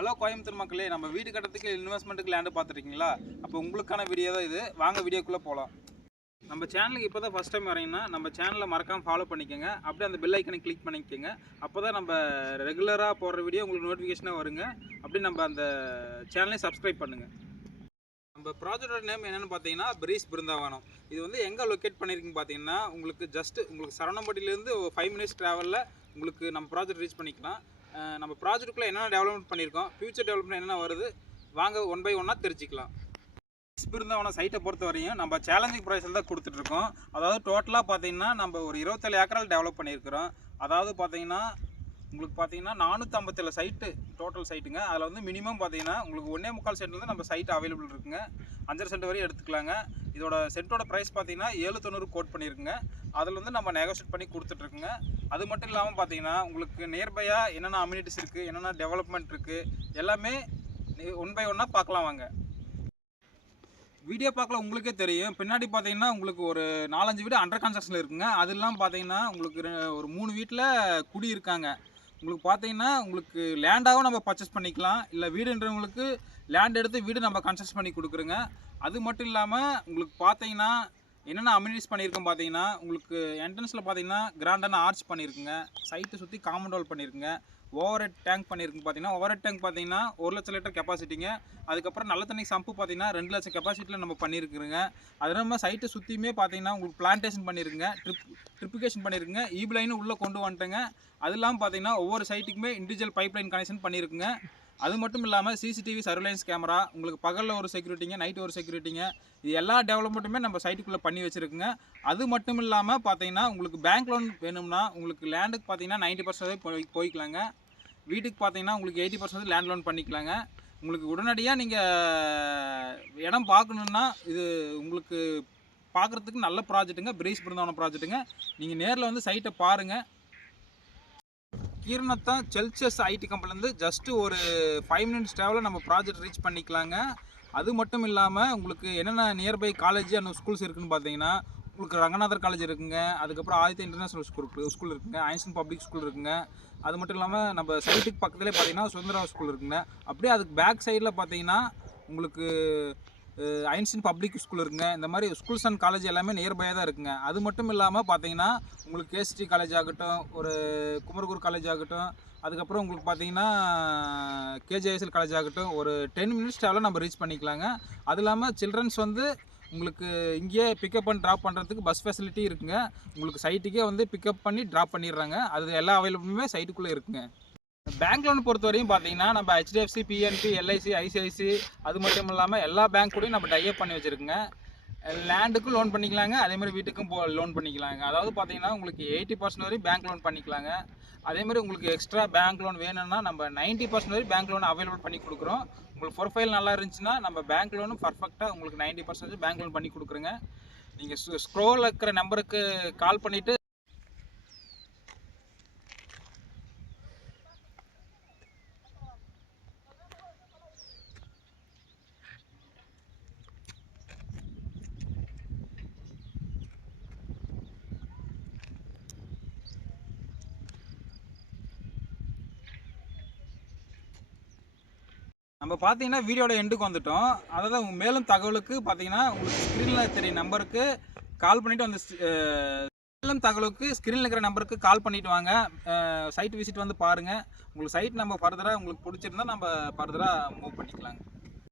Hello Coimbatore மக்களே, நம்ம வீடு கட்டுறதுக்கு இன்வெஸ்ட்மெண்ட்டுக்கு லேண்டு பார்த்துருக்கீங்களா? அப்போ உங்களுக்கான வீடியோ தான் இது. வாங்க வீடியோக்குள்ளே போகலாம். நம்ம சேனலுக்கு இப்போ தான் ஃபஸ்ட் டைம் வரீங்கன்னா நம்ம சேனலை மறக்காமல் ஃபாலோ பண்ணிக்கோங்க. அப்படியே அந்த பெல் ஐக்கனை கிளிக் பண்ணிக்கோங்க. அப்போ தான் நம்ம ரெகுலராக போடுற வீடியோ உங்களுக்கு நோட்டிஃபிகேஷனாக வருங்க. அப்படியே நம்ம அந்த சேனலையும் சப்ஸ்கிரைப் பண்ணுங்கள். நம்ம ப்ராஜெக்டோட நேம் என்னென்னு பார்த்தீங்கன்னா பிரீஸ் பிருந்தாவனம். இது வந்து எங்கே லொக்கேட் பண்ணியிருக்குன்னு பார்த்தீங்கன்னா உங்களுக்கு சரவணம்பட்டியிலேருந்து 5 மினிட்ஸ் ட்ராவலில் உங்களுக்கு நம்ம ப்ராஜெக்ட் ரீச் பண்ணிக்கலாம். நம்ம ப்ராஜெக்ட்டுக்குள்ளே என்னென்ன டெவலப்மெண்ட் பண்ணியிருக்கோம், ஃபியூச்சர் டெவலப்மெண்ட் என்னென்ன வருது, வாங்க ஒன் பை ஒன்னாக தெரிஞ்சிக்கலாம். பிருந்தாவனம் சைட்டை பொறுத்த வரையும் நம்ம சேலஞ்சிங் ப்ரைஸில் தான் கொடுத்துட்ருக்கோம். அதாவது டோட்டலாக பார்த்தீங்கன்னா நம்ம ஒரு 27 ஏக்கரால் டெவலப் பண்ணியிருக்கிறோம். அதாவது பார்த்தீங்கன்னா உங்களுக்கு பார்த்தீங்கன்னா 457 சைட்டு டோட்டல் சைட்டுங்க. அதில் வந்து மினிமம் பார்த்தீங்கன்னா உங்களுக்கு 1.25 சென்ட்லேருந்து நம்ம சைட்டு அவைலபிள் இருக்குங்க. 5.5 சென்ட் வரையும் எடுத்துக்கலாங்க. இதோட சென்ட்டோட ப்ரைஸ் பார்த்தீங்கன்னா 790 கோட் பண்ணியிருக்குங்க. அதில் வந்து நம்ம நெகோஷியேட் பண்ணி கொடுத்துட்ருக்குங்க. அது மட்டும் இல்லாமல் பார்த்தீங்கன்னா உங்களுக்கு நியர்பையாக என்னென்ன அம்யூனிட்டிஸ் இருக்குது, என்னென்ன டெவலப்மெண்ட் இருக்குது, எல்லாமே ஒன் பை ஒன்னாக பார்க்கலாம் வாங்க. வீடியோ பார்க்கல உங்களுக்கே தெரியும். பின்னாடி பார்த்தீங்கன்னா உங்களுக்கு ஒரு 4-5 வீடு அண்டர் கன்ஸ்ட்ரக்ஷனில் இருக்குங்க. அதெல்லாம் பார்த்தீங்கன்னா உங்களுக்கு ஒரு 3 வீட்டில் குடி இருக்காங்க. உங்களுக்கு பார்த்தீங்கன்னா உங்களுக்கு லேண்டாகவும் நம்ம பர்ச்சேஸ் பண்ணிக்கலாம். இல்லை வீடுன்றவங்களுக்கு லேண்ட் எடுத்து வீடு நம்ம கன்ஸ்ட்ரக்ட் பண்ணி கொடுக்குறோங்க. அது மட்டும் இல்லாமல் உங்களுக்கு பார்த்தீங்கன்னா என்னென்ன அம்யூனிட்டிஸ் பண்ணியிருக்கோம் பார்த்தீங்கன்னா உங்களுக்கு என்ட்ரன்ஸில் பார்த்தீங்கன்னா கிராண்டான ஆர்ச் பண்ணியிருக்குங்க. சைட்டை சுற்றி காம்பவுண்ட் வால் பண்ணியிருக்குங்க. ஓவர் ஹெட் டேங்க் பண்ணியிருக்குங்க. பார்த்தீங்கன்னா ஓவர் ஹெட் டேங்க் பார்த்தீங்கன்னா 1 லட்சம் லிட்டர் கெப்பாசிட்டிங்க. அதுக்கப்புறம் நல்ல தண்ணி சம்பு பார்த்தீங்கன்னா 2 லட்சம் கெப்பாசிட்டியில் நம்ம பண்ணியிருக்குங்க. அது நம்ம சைட்டு சுற்றியுமே பார்த்தீங்கன்னா உங்களுக்கு பிளான்டேஷன் பண்ணியிருக்குங்க, ட்ரிப்பிகேஷன் பண்ணியிருக்குங்க, ஈபி லைனும் உள்ளே கொண்டு வந்துட்டுங்க. அது இல்லாமல் பார்த்தீங்கன்னா ஒவ்வொரு சைட்டுக்குமே இண்டிவிஜுவல் பைப் லைன் கனெக்ஷன் பண்ணியிருக்குங்க. அது மட்டும் இல்லாமல் சிசிடிவி சர்வேலன்ஸ் கேமரா, உங்களுக்கு பகலில் ஒரு செக்யூரிட்டிங்க, நைட்டு ஒரு செக்யூரிட்டிங்க, இது எல்லா டெவலப்மெண்ட்டுமே நம்ம சைட்டுக்குள்ளே பண்ணி வச்சுருக்குங்க. அது மட்டும் இல்லாமல் பார்த்தீங்கன்னா உங்களுக்கு பேங்க் லோன் வேணும்னா உங்களுக்கு லேண்டுக்கு பார்த்தீங்கன்னா 90% போய்க்கலாங்க. வீட்டுக்கு பார்த்தீங்கன்னா உங்களுக்கு 80% லேண்ட் லோன் பண்ணிக்கலாங்க. உங்களுக்கு உடனடியாக நீங்கள் இடம் பார்க்கணுன்னா இது உங்களுக்கு பார்க்குறதுக்கு நல்ல ப்ராஜெக்ட்டுங்க. பிரீஸ் பிருந்தாவனம் ப்ராஜெக்ட்டுங்க. நீங்கள் நேரில் வந்து சைட்டை பாருங்கள். கீரனத்தான் செல்சியஸ் ஐடி கம்பெனிலேருந்து ஜஸ்ட்டு ஒரு 5 மினிட்ஸ் ட்ராவலில் நம்ம ப்ராஜெக்ட் ரீச் பண்ணிக்கலாங்க. அது மட்டும் இல்லாமல் உங்களுக்கு என்னென்ன நியர்பை காலேஜ் அண்ட் ஸ்கூல்ஸ் இருக்குதுன்னு பார்த்தீங்கன்னா உங்களுக்கு ரங்கநாதர் காலேஜ் இருக்குங்க. அதுக்கப்புறம் ஆதித்யா இன்டர்நேஷனல் ஸ்கூல் இருக்குங்க. ஐன்ஸ்டீன் பப்ளிக் ஸ்கூல் இருக்குங்க. அது மட்டும் இல்லாமல் நம்ம சைட்டுக்கு பக்கத்துலேயே பார்த்தீங்கன்னா சுதந்திரா ஸ்கூல் இருக்குங்க. அப்படியே அதுக்கு பேக் சைடில் பார்த்தீங்கன்னா உங்களுக்கு ஐன்ஸ்டீன் பப்ளிக் ஸ்கூல் இருக்குங்க. இந்த மாதிரி ஸ்கூல்ஸ் அண்ட் காலேஜ் எல்லாமே நியர்பையாக தான் இருக்குங்க. அது மட்டும் இல்லாமல் பார்த்தீங்கன்னா உங்களுக்கு கேஎஸ்டி காலேஜ் ஆகட்டும், ஒரு குமரகுரு காலேஜ் ஆகட்டும், அதுக்கப்புறம் உங்களுக்கு பார்த்தீங்கன்னா கேஜேஎஸ்எல் காலேஜ் ஆகட்டும், ஒரு 10 மினிட்ஸ் ட்ராவலில் நம்ம ரீச் பண்ணிக்கலாங்க. அது இல்லாமல் சில்ட்ரன்ஸ் வந்து உங்களுக்கு இங்கேயே பிக்கப் பண்ணி ட்ராப் பண்ணுறதுக்கு பஸ் ஃபெசிலிட்டி இருக்குங்க. உங்களுக்கு சைட்டுக்கே வந்து பிக்கப் பண்ணி ட்ராப் பண்ணிடுறாங்க. அது எல்லா அவைலபிளுமே சைட்டுக்குள்ளே இருக்குங்க. பேங்க் லோன் பொறுத்த வரையும் பார்த்தீங்கன்னா நம்ம ஹெச்டிஎஃப்சி, பிஎன்பி, எல்ஐசி, ஐசிஐசி, அது மட்டும் இல்லாமல் எல்லா பேங்க் கூடயும் நம்ம டைப் பண்ணி வச்சுருக்குங்க. லேண்டுக்கும் லோன் பண்ணிக்கலாங்க, அதேமாதிரி வீட்டுக்கும் லோன் பண்ணிக்கலாங்க. அதாவது பார்த்தீங்கன்னா உங்களுக்கு 80% வரையும் பேங்க் லோன் பண்ணிக்கலாங்க. அதேமாதிரி உங்களுக்கு எக்ஸ்ட்ரா பேங்க் லோன் வேணும்னா நம்ம 90% வரையும் பேங்க் லோன் அவைலபிள் பண்ணி கொடுக்குறோம். உங்களுக்கு ப்ரொஃபைல் நல்லா இருந்துச்சுன்னா நம்ம பேங்க் லோனும் பர்ஃபெக்டாக உங்களுக்கு 90% பேங்க் லோன் பண்ணி கொடுக்குறோங்க. நீங்கள் ஸ்க்ரோலில் இருக்கிற நம்பருக்கு கால் பண்ணிவிட்டு நம்ம பார்த்தீங்கன்னா வீடியோட எண்டுக்கு வந்துட்டோம். அதாவது மேலும் தகவலுக்கு பார்த்தீங்கன்னா உங்களுக்கு ஸ்க்ரீனில் தெரிய நம்பருக்கு கால் பண்ணிவிட்டு மேலும் தகவலுக்கு ஸ்க்ரீனில் இருக்கிற நம்பருக்கு கால் பண்ணிவிட்டு வாங்க. சைட் விசிட் வந்து பாருங்கள். உங்களுக்கு சைட் நம்ம ஃபர்தராக உங்களுக்கு பிடிச்சிருந்தா நம்ம ஃபர்தராக மூவ் பண்ணிக்கலாங்க.